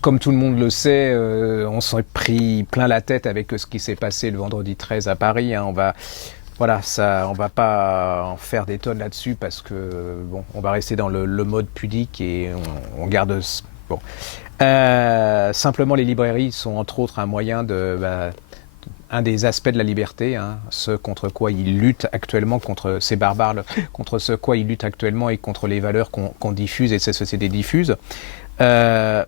comme tout le monde le sait, on s'est pris plein la tête avec ce qui s'est passé le vendredi 13 à Paris. Hein. Voilà, ça, on va pas en faire des tonnes là-dessus parce que bon, on va rester dans le mode pudique et on garde. Bon, simplement les librairies sont entre autres un moyen un des aspects de la liberté, hein, ce contre quoi ils luttent actuellement, contre ces barbares, contre ce quoi ils luttent actuellement et contre les valeurs qu'on diffuse et ces sociétés diffusent. Il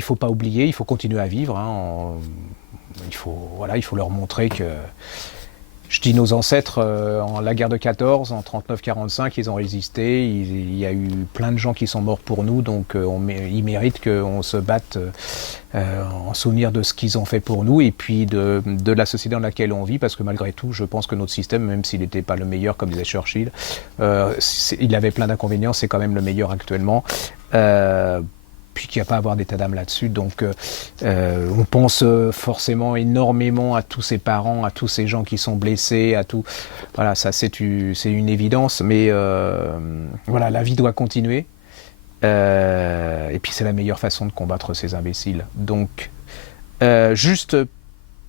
faut pas oublier, il faut continuer à vivre. Hein, il faut leur montrer que. Je dis nos ancêtres, en la guerre de 14, en 39-45, ils ont résisté. Il y a eu plein de gens qui sont morts pour nous, donc ils méritent qu'on se batte en souvenir de ce qu'ils ont fait pour nous et puis de la société dans laquelle on vit, parce que malgré tout, je pense que notre système, même s'il n'était pas le meilleur, comme disait Churchill, il avait plein d'inconvénients, c'est quand même le meilleur actuellement. Puis qu'il n'y a pas à avoir d'état d'âme là-dessus. Donc on pense forcément énormément à tous ces parents, à tous ces gens qui sont blessés, à tout. Voilà, ça c'est une évidence, mais voilà, la vie doit continuer. Et puis c'est la meilleure façon de combattre ces imbéciles. Donc juste,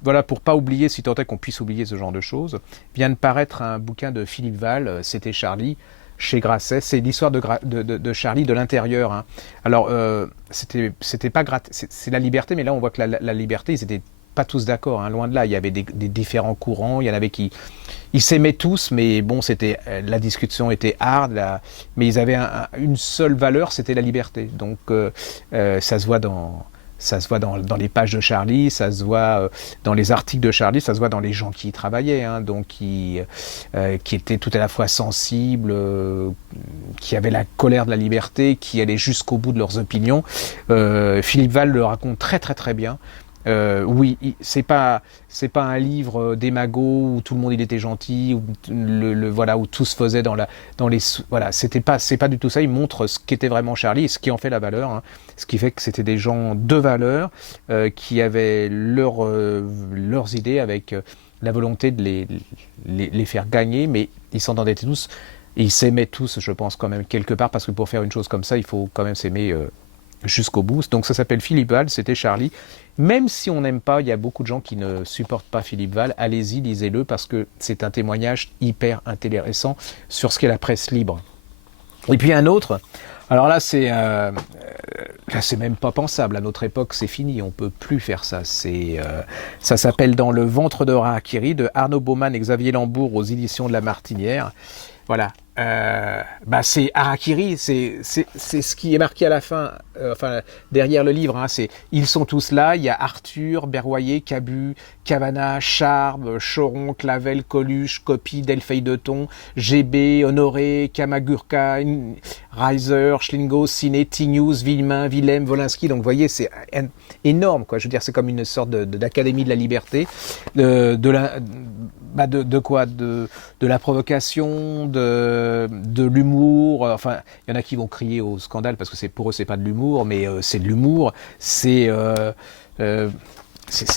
voilà, pour pas oublier, si tant est qu'on puisse oublier ce genre de choses, vient de paraître un bouquin de Philippe Val, C'était Charlie, chez Grasset. C'est l'histoire de Charlie de l'intérieur. Hein. Alors, c'était pas c'est la liberté, mais là on voit que la liberté, ils étaient pas tous d'accord, hein, loin de là. Il y avait des différents courants, il y en avait qui ils s'aimaient tous, mais bon, la discussion était hard, mais ils avaient une seule valeur, c'était la liberté. Donc ça se voit dans les pages de Charlie, ça se voit dans les articles de Charlie, ça se voit dans les gens qui y travaillaient, hein, donc qui étaient tout à la fois sensibles, qui avaient la colère de la liberté, qui allaient jusqu'au bout de leurs opinions. Philippe Val le raconte très très très bien. Oui, c'est pas un livre d'émago où tout le monde il était gentil, voilà, où tout se faisait voilà, c'est pas du tout ça. Il montre ce qu'était vraiment Charlie et ce qui en fait la valeur, hein, ce qui fait que c'était des gens de valeur qui avaient leurs idées avec la volonté de les faire gagner, mais ils s'entendaient tous et ils s'aimaient tous, je pense quand même quelque part, parce que pour faire une chose comme ça, il faut quand même s'aimer jusqu'au bout. Donc ça s'appelle Philippe Val, C'était Charlie. Même si on n'aime pas, il y a beaucoup de gens qui ne supportent pas Philippe Val, allez-y, lisez-le, parce que c'est un témoignage hyper intéressant sur ce qu'est la presse libre. Et puis un autre, alors là c'est même pas pensable, à notre époque c'est fini, on peut plus faire ça. Ça s'appelle Dans le ventre de Harakiri, de Arnaud Baumann et Xavier Lambourg aux éditions de La Martinière. Voilà. C'est Harakiri, c'est ce qui est marqué à la fin, derrière le livre, hein, c'est ils sont tous là, il y a Arthur, Berroyer, Cabu, Cavana, Charb, Choron, Clavel, Coluche, Copy, Delphine de Thon, GB, Honoré, Kamagurka, Reiser, Schlingo, Ciné, T-News, Villemain, Willem, Volinsky. Donc vous voyez, c'est énorme, quoi. Je veux dire, c'est comme une sorte d'académie de la liberté, de la provocation, de l'humour. Enfin, il y en a qui vont crier au scandale parce que pour eux c'est pas de l'humour, mais c'est de l'humour. C'est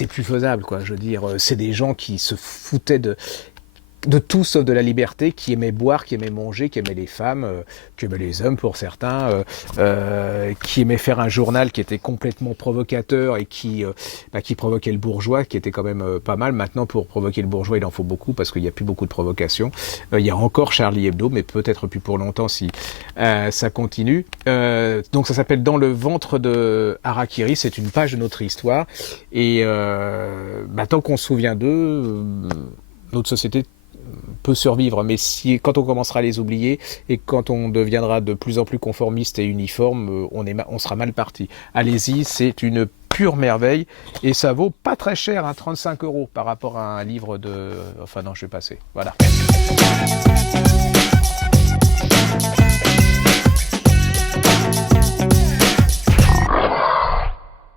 plus faisable, quoi. Je veux dire, c'est des gens qui se foutaient de tout sauf de la liberté, qui aimaient boire, qui aimaient manger, qui aimaient les femmes, qui aimaient les hommes pour certains, qui aimaient faire un journal qui était complètement provocateur et qui provoquait le bourgeois, qui était quand même pas mal. Maintenant, pour provoquer le bourgeois, il en faut beaucoup parce qu'il n'y a plus beaucoup de provocation. Il y a encore Charlie Hebdo, mais peut-être plus pour longtemps si ça continue. Donc ça s'appelle Dans le ventre de Harakiri, c'est une page de notre histoire. Et tant qu'on se souvient d'eux, notre société peut survivre, mais quand on commencera à les oublier et quand on deviendra de plus en plus conformiste et uniforme, on sera mal parti. Allez-y, c'est une pure merveille et ça vaut pas très cher, hein, 35 € par rapport à un livre de... Enfin non, je vais passer. Voilà.